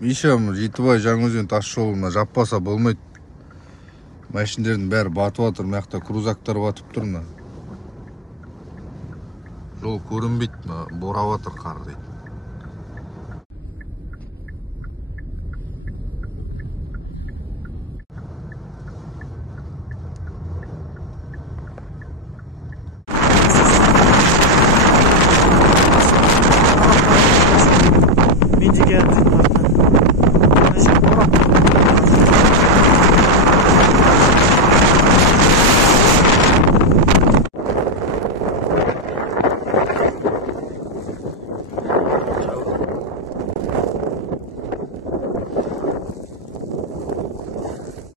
Мишам Жетібай Жаңаөзен тас жолуна жаппаса болмайды. Машиналердің бәрі батып жатыр, мына крузактар батып тұр мына. Жол көрінбейді, борап жатыр қар дейді.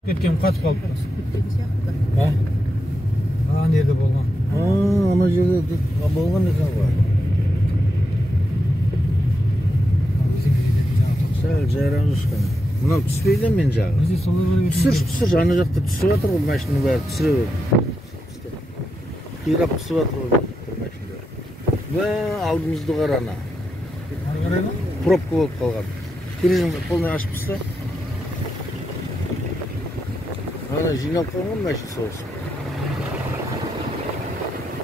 Кеткен қатып қалыппыз. Ана жерде болған. Ана жерде болған екен ғой. Сәл жайраңыз кәне. Мынау түспейді мен жағы. Түсір, ана жақта түсіп жатыр ғой машинаның бәрі, түсіре бер. Қирап түсіп жатыр ғой машиналар. Алдымызды қара ана. Қарай ма? Пробка болып қалған. Терезені полный ашыппыз да. Ана жиналып қалған машина соғысы.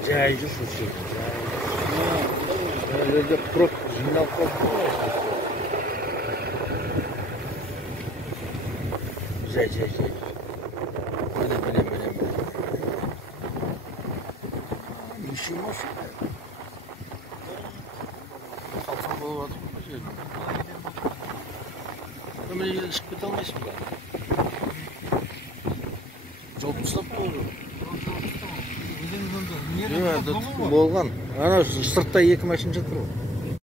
Жай жүр сол жерде. Ана жерде пробка жиналып қалған. Жай. Міне. Неше машина? Қалқан болып жатыр бұл жерде. Міне жерден шығып кете алмайсың ба? Жол тұстап тұр. Болған. Ана сыртта екі машина жатыр ғой.